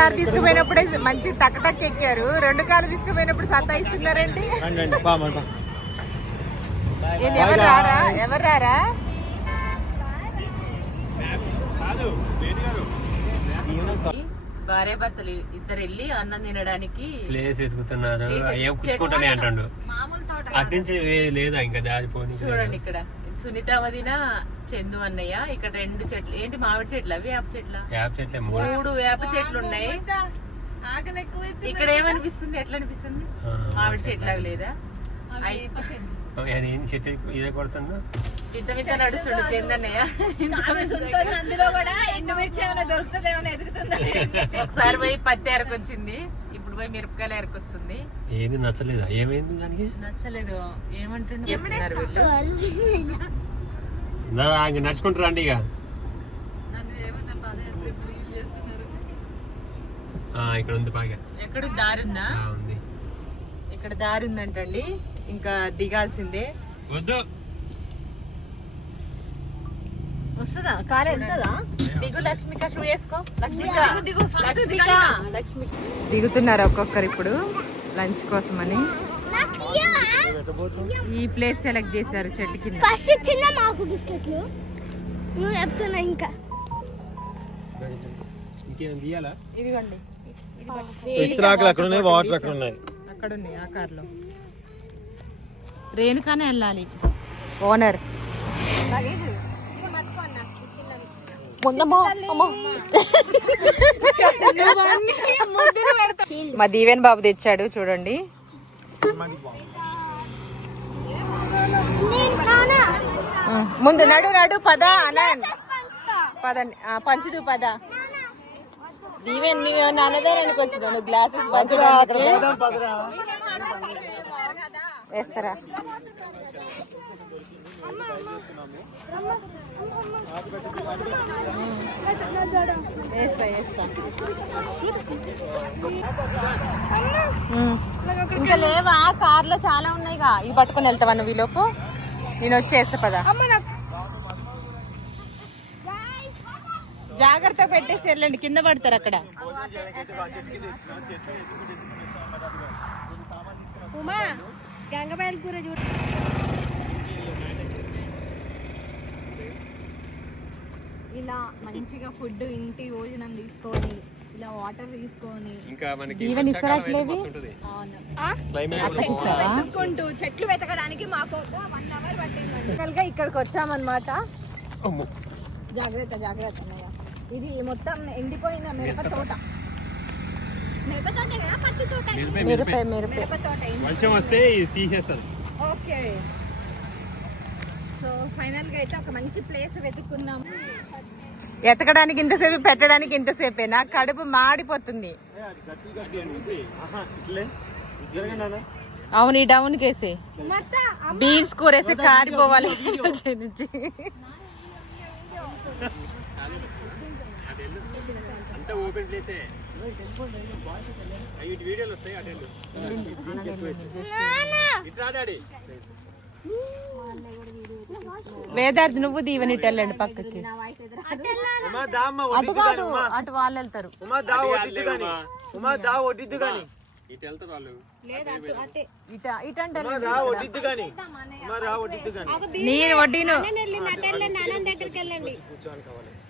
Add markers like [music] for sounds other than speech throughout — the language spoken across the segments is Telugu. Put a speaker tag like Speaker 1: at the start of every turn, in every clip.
Speaker 1: కారు తీసుకుపోయినప్పుడే మంచి టక్ టక్ ఎక్కారు. రెండు కార్లు తీసుకుపోయినప్పుడు సతాయిస్తున్నారేంటి?
Speaker 2: రండి రండి పా మరి పా
Speaker 1: ఏంది, ఎవరు రారా? ఎవరు రారా? భార్య భర్తలు ఇద్దరు వెళ్ళి అన్నం తినడానికి
Speaker 2: ప్లేస్ వేసుకుతున్నారు ఏం కుచ్చుకుంటానే అంటాడు. లేదా ఇంకా దారిపోని
Speaker 1: చూడండి ఇక్కడ. సునీత వదిన చందు అన్నయ్య ఇక్కడ రెండు చెట్లు. ఏంటి మామిడి చెట్లు అవి? వేప చెట్ల?
Speaker 2: యాప్ చెట్లే మూడు.
Speaker 1: మూడు వేప చెట్లు ఉన్నాయి. ఇక్కడ ఏమనిపిస్తుంది? ఎట్లా అనిపిస్తుంది?
Speaker 2: ఆ,
Speaker 1: మామిడి చెట్లాగా లేదా? అయ్-
Speaker 2: ఆయన ఏం చెట్టు. ఇదే కొడుతున్నా
Speaker 1: ఇంత మింత నడుస్తుండు చందన్నయ్య
Speaker 3: అందులో కూడా ఎండుమిర్చి ఏమైనా దొరుకుతుంది? ఏమైనా ఎదుగుతుందా?
Speaker 1: ఒకసారి పోయి పత్తి ఎరకొచ్చింది ఇప్పుడు పోయి మిరపకాయలు ఎరకొస్తుంది
Speaker 2: ఏది నచ్చలేదా? ఏమైంది దానికి?
Speaker 1: నచ్చలేదు. ఏమంటుండే? చేస్తున్నారు వీళ్ళు.
Speaker 2: నడుచుకుంటారు రండి ఇక. ఆ, ఇక్కడ ఉంది బాగా.
Speaker 1: ఎక్కడ దారి ఉందా?
Speaker 2: ఆ, ఉంది.
Speaker 1: ఇక్కడ దారి ఉందంటండి. ఇంకా దిగాల్సిందే.
Speaker 2: వద్దు.
Speaker 3: వస్తుందా? కార్ వెళ్తుందా
Speaker 1: దిగు లక్ష్మిక షూ వేసుకో. లక్ష్మిక లక్ష్మిక. లక్ష్మిక. దిగుతున్నారు ఒక్కొక్కరు ఇప్పుడు లంచ్ కోసమని. ఈ ప్లేస్ సెలెక్ట్ చేశారు చెట్టు కింద.
Speaker 4: ఫస్ట్ ఇచ్చిందా మాకు బిస్కెట్లు? నువ్వు చెప్తున్నా ఇంకా.
Speaker 1: ఇదిగోండి.
Speaker 2: ఇస్త్రాకులు అక్కడ ఉన్నాయి వాటర్ అక్కడ ఉన్నాయి
Speaker 1: అక్కడ ఉన్నాయి ఆ కార్లో రేణుకానే వెళ్ళాలి. ఓనర్ [laughs] మా దీవెన్ బాబు తెచ్చాడు చూడండి. ముందు నడు నడు పద అనండి పదండి. పంచుదు పద. దీవెన్ నువ్వేమన్నా అన్నదారానికి వచ్చినా నువ్వు గ్లాసెస్ పంచడానికి? వేస్తారా? వేస్తా వేస్తా. ఉమ్. ఇంకా లేవా? కార్లో చాలా ఉన్నాయిగా. ఇది పట్టుకొని వెళ్తావా నువ్వు ఈలోపు నేను వచ్చేస్తా పదా. జాగ్రత్త పెట్టేసి వెళ్ళండి కింద పడతారు అక్కడ.
Speaker 4: ఉమా గంగబాయల కూర చూడు.
Speaker 3: ఇలా మంచిగా ఫుడ్ ఇంటి భోజనం తీసుకొని ఇలా వాటర్ తీసుకొని
Speaker 2: ఇంకా మనకి
Speaker 1: ఈవెన్
Speaker 3: వెతుక్కుంటూ చెట్లు వెతకడానికి మాకు ఒక వన్ అవర్ పట్టింది గా ఇక్కడికి వచ్చామన్నమాట. జాగ్రత్త జాగ్రత్త అన్నయ్య. ఇది మొత్తం ఎండిపోయిన మిరప తోట. మిరప తోట కదా? పత్తి తోట
Speaker 1: మిరపే మిరపే
Speaker 3: మిరప. తోట
Speaker 2: వర్షం వస్తే తీసేస్తారు.
Speaker 3: ఓకే. సో ఫైనల్గా అయితే ఒక మంచి ప్లేస్ వెతుక్కున్నాము.
Speaker 1: ఎతకడానికి ఇంతసేపు పెట్టడానికి ఇంతసేపేనా? కడుపు మాడిపోతుంది. అవును ఈ డౌన్ కేసి. బీన్స్ కూరేసి కారిపోవాలి [laughs] నుంచి.
Speaker 2: అంతా ఓపెన్ ప్లేసే ఇటు వీడియోలు వస్తాయి
Speaker 1: వేదార్థి నువ్వు దీవెని ఇటు వెళ్ళండి పక్కకి అటు కాదు అటు వాళ్ళు వెళ్తారు. నేను వడ్డీను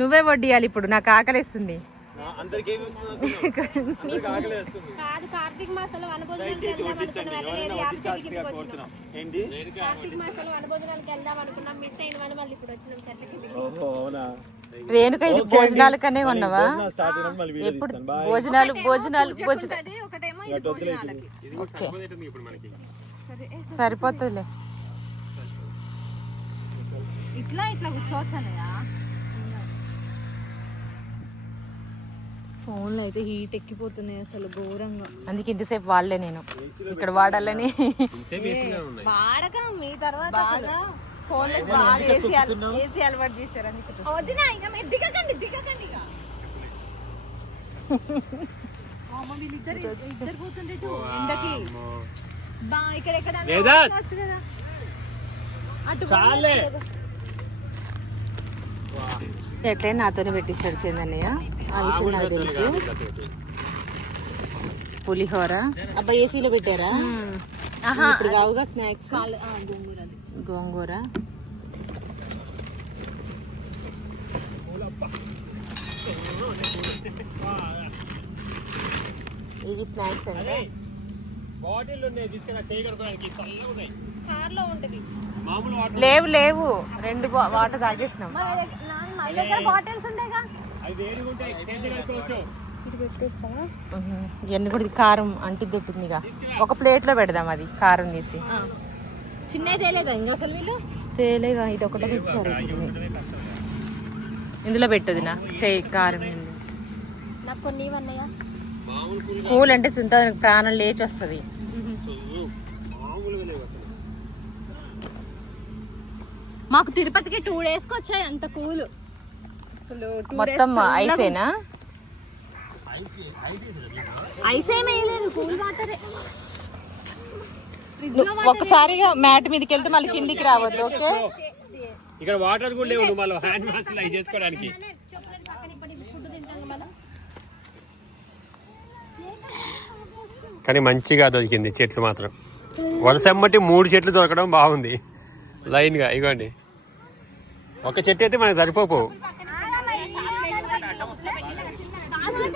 Speaker 1: నువ్వే వడ్డీయాలి ఇప్పుడు నాకు ఆకలిస్తుంది. [laughs]
Speaker 4: కాదు. కార్తీక మాసంలో వనభోజనానికి వెళ్దాం అనుకున్నాం. వెళ్ళలేదు యాప చెట్టు కిందకి వచ్చినాం.
Speaker 2: కోరుతున్నాం. ఏంటి?
Speaker 4: కార్తీక మాసంలో వనభోజనానికి వెళ్దాం అనుకున్నాం. మిస్ అయిన వాళ్ళు మళ్ళీ ఇప్పుడు వచ్చినాం చెట్ల కిందకి
Speaker 2: ఓహో అవునా?
Speaker 1: రేణుక ఇది భోజనాలు కనే ఉన్నవా ఎప్పుడు భోజనాలు భోజనాలు భోజనం
Speaker 3: అది ఒకటేమో ఇది భోజనాలకి.
Speaker 1: ఓకే.
Speaker 2: ఇప్పుడు మనకి.
Speaker 1: సరిపోతుందిలే.
Speaker 3: ఇట్లా ఇట్లా కూర్చోవచ్చు ఫోన్లో అయితే హీట్ ఎక్కిపోతున్నాయి అసలు ఘోరంగా.
Speaker 1: అందుకే ఇంతసేపు వాడలే నేను. ఇక్కడ వాడాలని.
Speaker 2: సేమ్ వేస్తూనే ఉన్నాయి.
Speaker 3: వాడకం మీ తర్వాత అసలు.
Speaker 1: ఫోన్ ఏసీ అలవాటు చేశారు అందుకే
Speaker 3: వదినా ఇక మీరు దిగకండి దిగకండి ఇక. అమ్మ వీళ్ళిద్దరు ఇద్దరు పోతుండే ఇటు. ఎండకి. బా ఇక్కడ ఎక్కడ
Speaker 2: లేదా?
Speaker 3: వచ్చు కదా.
Speaker 2: చాలే.
Speaker 1: ఎట్లే నాతోనే పెట్టిస్తాడు చందన్నయ్య. ఆ విషయం నాకు తెలుసు. పులిహోర. అబ్బా ఏసీలో పెట్టారా?
Speaker 3: ఆహా
Speaker 1: ఇప్పుడు కావుగా స్నాక్స్?
Speaker 3: గోంగూర
Speaker 1: ఇవి స్నాక్స్ అండి
Speaker 2: బాటిల్ ఉన్నాయి తీసుకున్నా చేయగలుగుతానికి చల్లగా ఉన్నాయి.
Speaker 4: కార్లో ఉంటది.
Speaker 2: మామూలు వాటర్
Speaker 1: లేవు లేవు. రెండు వాటర్ తాగేసినాం.
Speaker 3: బాటిల్స్ ఉంటాయిగా
Speaker 1: ఇవన్నీ కూడా కారం అంటిద్దుతుంది ఇక ఒక ప్లేట్లో పెడదాం అది కారం తీసి.
Speaker 3: చిన్నది తేలేదా ఇంకా అసలు వీళ్ళు?
Speaker 1: తేలేగా ఇది ఒకటే ఇచ్చారు ఇందులో పెట్టదు నా చేయి కారం
Speaker 3: నాకు కొన్ని
Speaker 1: కూల్ అంటే చింత ప్రాణం లేచి వస్తుంది
Speaker 3: మాకు తిరుపతికి టూ డేస్కి వచ్చాయి అంత కూల్. అసలు
Speaker 1: మొత్తం ఐసేనా?
Speaker 3: ఐస్ ఏమీ వేయలేదు కూల్ వాటరే
Speaker 1: ఒకసారిగా మ్యాట్ మీదకి వెళ్తే మళ్ళీ కిందికి రావద్దు ఓకే?
Speaker 2: ఇక్కడ వాటర్ కూడా లేవు మళ్ళీ హ్యాండ్ వాష్ అవి చేసుకోవడానికి. కానీ మంచిగా దొరికింది చెట్లు మాత్రం. వరుసమ్మటి మూడు చెట్లు దొరకడం బాగుంది. లైన్గా ఇగోండి. ఒక చెట్టు అయితే మనకి సరిపోపు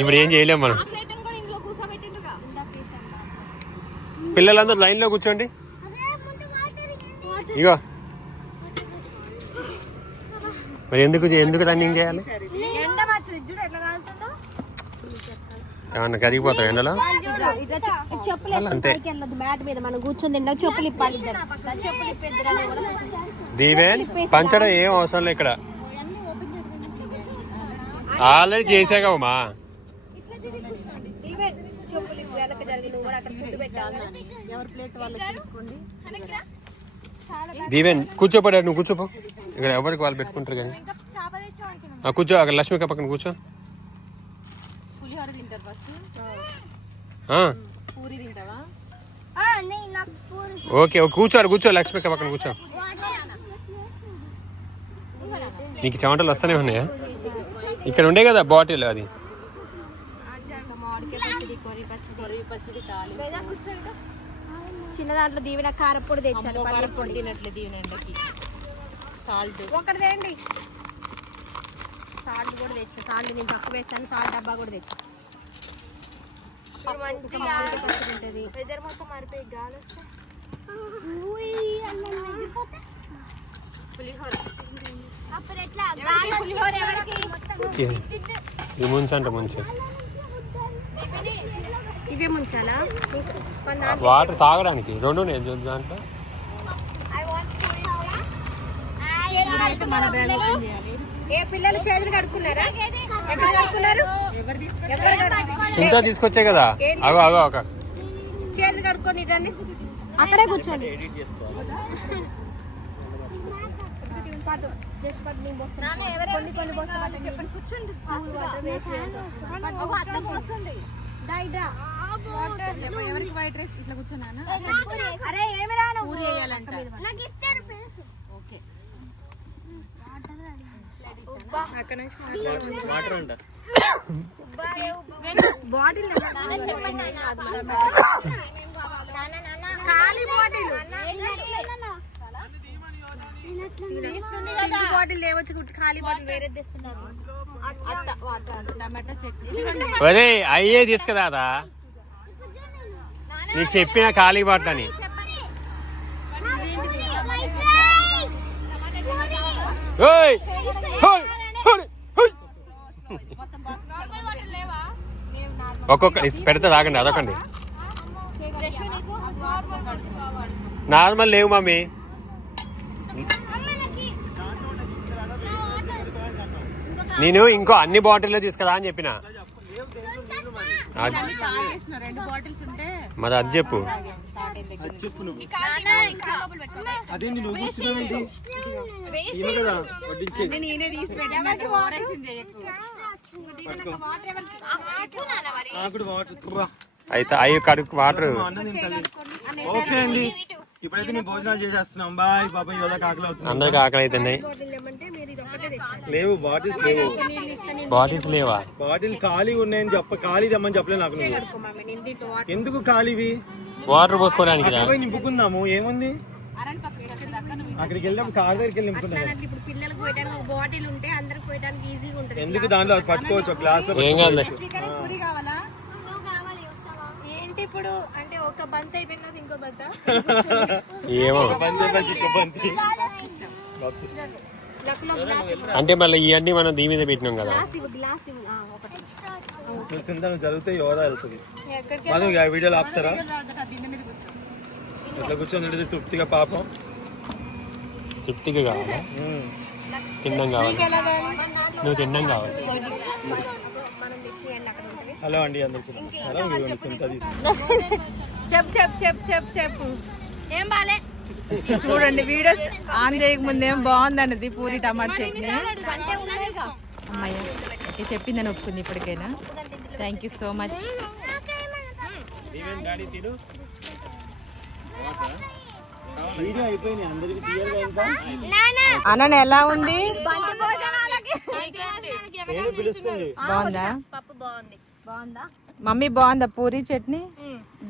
Speaker 2: ఇప్పుడు ఏం చేయలేం మనం. పిల్లలందరూ లైన్లో కూర్చోండి. ఇగో. మరి ఎందుకు ఎందుకు రన్నింగ్ చేయాలి? ఏమన్నా కరిగిపోతాం ఎండలో? అంతే. దీవెన్ పంచడం ఏం అవసరం లేదు ఇక్కడ. ఆల్రెడీ చేసాగా
Speaker 3: చెప్పులు ఇప్పి వెనక జరిగి నువ్వు కూడా అక్కడ ఫుడ్ పెట్టాలి ఎవరి ప్లేట్ వాళ్ళు తీసుకోండి.
Speaker 2: దీవెన్ కూర్చోపడా నువ్వు కూర్చోపో. ఇక్కడ ఎవరికి వాళ్ళు పెట్టుకుంటారు కానీ. ఆ, కూర్చో అక్కడ లక్ష్మిక పక్కన కూర్చో. ఓకే ఓకే కూర్చో ఆడ కూర్చో లక్ష్మిక పక్కన కూర్చో. నీకు చెమటలు వస్తూనే ఉన్నాయా? ఇక్కడ ఉండే కదా బాటిల్ అది.
Speaker 3: పచ్చడి చిన్న దాంట్లో దీవెన కారపొడి తెచ్చాను పల్లి పొడి.
Speaker 1: తినట్లేదు దీని ఎండకి. సాల్ట్.
Speaker 3: ఒకటి తేండి సాల్ట్ కూడా తెచ్చా సాల్ట్ నేను తక్కువ వేస్తాను సాల్ట్ డబ్బా కూడా తెచ్చా.
Speaker 4: వెదర్ మొత్తం మారిపోయి గాలి వస్తే. పులిహోర. ఎవరికి
Speaker 2: ఇది ముంచు అంట ముంచు.
Speaker 3: ఇవే ముంచాలా?
Speaker 2: వాటర్ తాగడానికి. రెండు దాంట్లో.
Speaker 3: ఏ పిల్లలు చేతులు కడుక్కున్నారా? ఎక్కడ కడుక్కున్నారు?
Speaker 2: చింత తీసుకొచ్చే కదా. అగో అగో ఒక
Speaker 3: చేతులు కడుక్కొని రండి అక్కడే కూర్చోండి. కొన్ని కొన్ని కూర్చోండి.
Speaker 1: ఎవరికి వైట్ రైస్ ఇట్లా కూర్చున్నానా
Speaker 3: అరే ఏమి రాను
Speaker 1: పూరి వేయాలంట ఓకే
Speaker 2: వాటర్ అంట
Speaker 3: బాటిల్ ఖాళీ బాటిల్ బాటిల్ లేవచ్చు ఖాళీ బాటిల్ వేరే తెస్తున్నారు
Speaker 1: టమాటా చట్నీ
Speaker 2: అయ్యే తీసుకురాదా? నీకు చెప్పిన ఖాళీ బాటలు అని ఓయ్! ఒక్కొక్క పెడితే తాగండి అదొకండి. నార్మల్ లేవు మమ్మీ. నేను ఇంకో అన్ని బాటిల్లో తీసుకురా అని చెప్పిన.
Speaker 1: రెండు బాటిల్స్ ఉంటే
Speaker 2: మరి అది చెప్పు. అయితే అవి కడుక్కు వాటర్.
Speaker 5: ఓకే అండి. ఇప్పుడైతే మేము భోజనాలు చేసేస్తున్నాం. బాయ్ పాప యోధ కాకలు అవుతుంది
Speaker 2: అందరికి ఆకలి అవుతున్నాయి
Speaker 5: లేవు బాటిల్స్ లేవు.
Speaker 2: బాటిల్స్ లేవా?
Speaker 5: బాటిల్ ఖాళీ ఉన్నాయని చెప్ప ఖాళీ తెమ్మని చెప్పలే నాకు నువ్వు. ఎందుకు ఖాళీవి?
Speaker 2: వాటర్ పోసుకోవడానికి.
Speaker 5: పోయి నింపుకుందాము. ఏముంది? అక్కడికి వెళ్ళాం కార్ దగ్గరికి వెళ్ళి నింపుకుందాం. కదా.
Speaker 4: ఇప్పుడు పిల్లలకు పోయడానికి ఒక బాటిల్ ఉంటే అందరికి పోయడానికి ఈజీగా ఉంటుంది
Speaker 5: ఎందుకు దాంట్లో అది పట్టుకోవచ్చు? గ్లాస్
Speaker 2: ఏం కాదులే.
Speaker 3: ఏంటి ఇప్పుడు అంటే ఒక బంత్ అయిపోయిన ఇంకో బంత?
Speaker 2: ఏమో. అంటే మళ్ళీ ఇవన్నీ మనం దీని మీద పెట్టినాం కదా.
Speaker 4: గ్లాస్ ఇవ్వు ఆ, ఒకటి.
Speaker 5: సింత జరిగితే యోధ వెళ్తుంది. మనం వీడియోలో ఆపుతారా? ఇట్లా కూర్చొని తృప్తిగా పాపం.
Speaker 2: తృప్తిగా కావాలా. తిన్నాం కావాలి. నువ్వు తిన్నాం కావాలి.
Speaker 5: హలో అండి అందరికీ
Speaker 1: చెప్ చెప్ చెప్ చెప్ చెప్పు
Speaker 4: ఏం బాలే?
Speaker 1: చూడండి వీడియోస్ ఆన్ చేయకముందేమో బాగుందన్నది పూరి టమాటా చట్నీ. అమ్మాయి ఇది చెప్పిందని ఒప్పుకుంది ఇప్పటికైనా. థ్యాంక్ యూ సో మచ్ అన్న ఎలా ఉంది? బాగుందా. మమ్మీ బాగుందా? పూరి చట్నీ?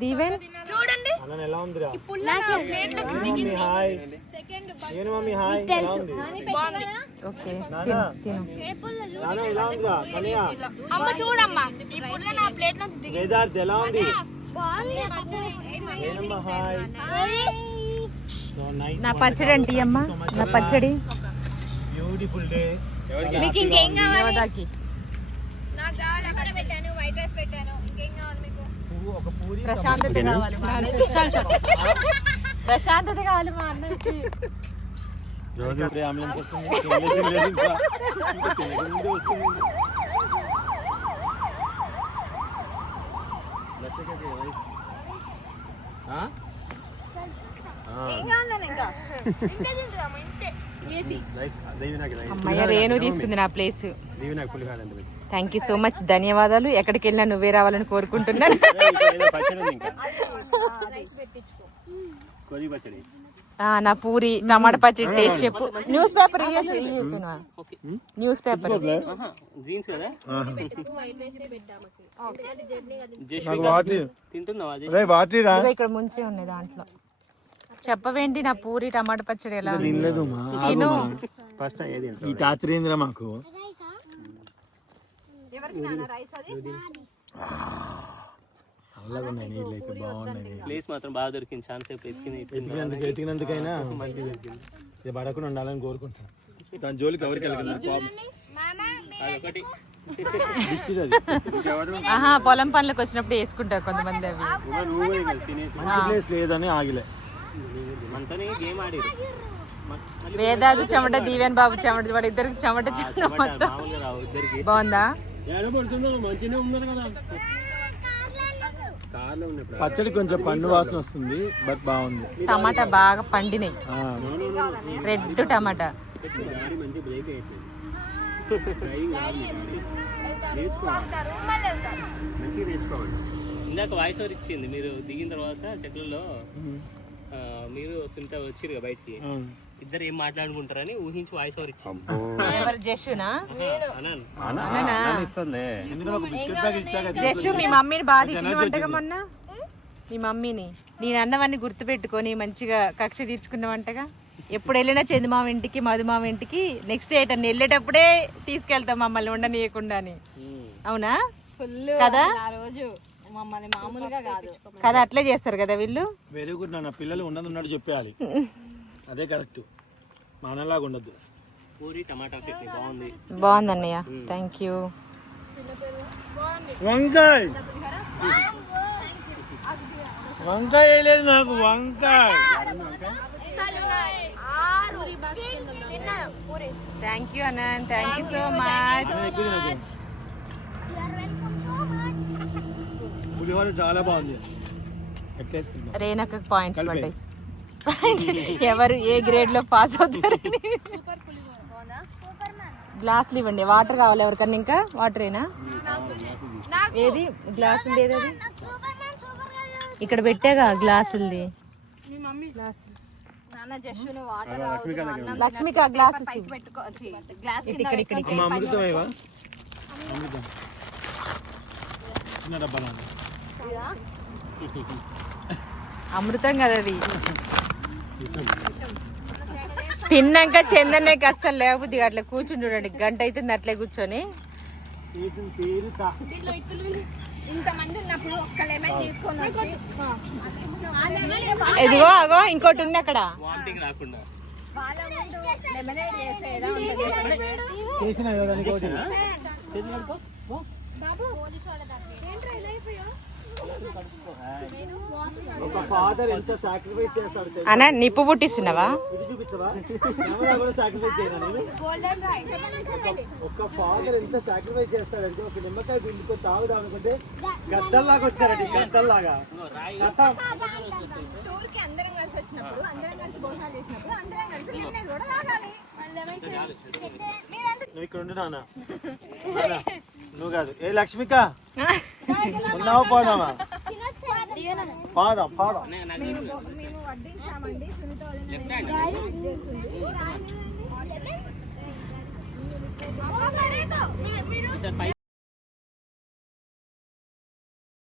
Speaker 1: దీవెన్?
Speaker 4: చూడండి.
Speaker 1: ఓకే
Speaker 4: నా
Speaker 1: పచ్చడి. అంటే అమ్మా. నా పచ్చడి.
Speaker 5: బ్యూటిఫుల్ డే
Speaker 1: మీకు ఇంకేం కావాలి
Speaker 3: నాకు కావాలి అక్కడ పెట్టాను వైట్ రైస్ పెట్టాను ఇంకేం కావాలి మీకు
Speaker 5: ఒక పూరి
Speaker 1: ప్రశాంతత కావాలి మా అన్నయ్యకి. చాలు, చాలు. ప్రశాంతత కావాలి మా అన్నయ్యకి
Speaker 5: రోజు ఇప్పుడే అంబులెన్స్ వస్తుంది
Speaker 1: అమ్మయ్య రేణు తీసుకుంది నా place. Thank you so much ధన్యవాదాలు. ఎక్కడికి వెళ్ళినా నువ్వే రావాలని కోరుకుంటున్నాను. [laughs]
Speaker 2: ఏదో పచ్చడి ఉంది ఇంకా? కొద్ది పచ్చడి.
Speaker 1: ఆ, నా పూరి టమాటా పచ్చడి టేస్ట్ చెప్పు. న్యూస్ పేపర్ న్యూస్ పేపర్ ఇక్కడ ముంచే ఉన్నాయి దాంట్లో. చెప్పవేంటి నా పూరి టమాటా పచ్చడి ఎలా
Speaker 5: తినలేదు
Speaker 1: తిను.
Speaker 2: ఫస్ట్
Speaker 5: ఈ టాచరేంద్ర మాకు. చల్లగా ఉన్నాయి నీళ్ళు అయితే బాగున్నాయి.
Speaker 6: ప్లేస్ మాత్రం బాగా దొరికింది ఛాన్స్ సేపు
Speaker 5: ఎతికినందుకు ఎతికినందుకైనా ఇది పడకుండా ఉండాలని కోరుకుంటాను దాని జోలికి ఎవరికి
Speaker 1: ఆహా పొలం పనులకు వచ్చినప్పుడు వేసుకుంటారు కొంతమంది అవి.
Speaker 5: మంచి ప్లేస్ లేదని ఆగిలే.
Speaker 1: వేదాది చెమట దీవెన్ బాబు చెమట వాడు ఇద్దరికి చెమట చెమట మొత్తం. బాగుందా?
Speaker 5: పచ్చడి కొంచెం పండు వాసన వస్తుంది బట్ బాగుంది.
Speaker 1: టమాటా బాగా పండినాయి.
Speaker 5: ఆ,
Speaker 1: రెడ్ టమాటా.
Speaker 6: ఇందాక వాయిస్ ఓవర్ ఇచ్చింది మీరు దిగిన తర్వాత చెట్లలో మీరు సునీత వచ్చిరు కదా బయటికి. ఇద్దరు ఏం మాట్లాడుకుంటారని ఊహించి వాయిస్ ఓవర్
Speaker 1: జస్సు మీ మమ్మీని మొన్న మీ మమ్మీని. నేను అన్నవన్నీ గుర్తుపెట్టుకొని మంచిగా కక్ష తీర్చుకున్నవంటగా ఎప్పుడు వెళ్ళినా చందమామ ఇంటికి మధుమామ ఇంటికి నెక్స్ట్ ఎటన్నా వెళ్ళేటప్పుడే తీసుకెళ్తాం మమ్మల్ని ఉండనీయకుండా అవునా?
Speaker 3: ఫుల్
Speaker 1: కదా?
Speaker 3: ఆ రోజు. మమ్మల్ని మామూలుగా కాదు.
Speaker 1: కదా అట్లే చేస్తారు కదా వీళ్ళు?
Speaker 5: వెరీ గుడ్ నాన్న పిల్లలు ఉన్నది ఉన్నట్టు చెప్పేయాలి. అదే కరెక్ట్. మానలాగా ఉండద్దు.
Speaker 6: పూరి టమాటా చట్నీ బాగుంది.
Speaker 1: బాగుంది అన్నయ్య థ్యాంక్ యూ
Speaker 5: వంకాయ! వంకాయ వేయలేదు నాకు వంకాయ!
Speaker 1: థ్యాంక్ యూ అన్న thank you so much
Speaker 5: pulihora చాలా బాగుంది.
Speaker 1: రేణక్క పాయింట్స్ పడ్డాయి. ఎవరు ఏ గ్రేడ్లో పాస్ అవుతారని. గ్లాసులు ఇవ్వండి. వాటర్ కావాలి ఎవరికన్నా ఇంకా? వాటర్ ఏనా? ఏది? గ్లాసులు ఏది ఇక్కడ పెట్టాగా గ్లాసులది లక్ష్మికి గ్లాస్
Speaker 3: గ్లాస్
Speaker 1: ఇక్కడ ఇక్కడ
Speaker 5: అమృతం
Speaker 1: కదా అది. తిన్నాక చందన్నకి అస్సలు లేకపోతే ఇక అట్లా కూర్చుని చూడండి. గంట అవుతుంది అట్లే కూర్చొని. ఇదిగో అగో ఇంకోటి ఉంది అక్కడ.
Speaker 5: చేసిన ఒక ఫాదర్ ఎంత సాక్రిఫైస్ చేస్తాడు తెలుసా?
Speaker 1: అన్న నిప్పు పుట్టిస్తున్నావా?
Speaker 5: ఇది చూపించవా? కెమెరా కూడా సాక్రిఫైస్ చేయను నేను? ఒక ఫాదర్ ఎంత సాక్రిఫైస్ చేస్తాడంటే ఒక నిమ్మకాయ పిండుకొని తాగుదాం అనుకుంటే గద్దల్లాగా వచ్చారండి గద్దల్లాగా. గతం.
Speaker 3: టూర్కి అందరం కలిసి వచ్చినప్పుడు అందరం కలిసి భోజనాలు చేసినప్పుడు అందరం కలిసి లెమనేడ్ కూడా తాగాలి మీరంతా
Speaker 5: నువ్వు ఇక్కడ ఉండు నాన్న నాన్న, [laughs] నువ్వు కాదు. ఏ లక్ష్మిక? [laughs] ఉన్నావా పోదామా పాదాం పాదాం
Speaker 3: మేము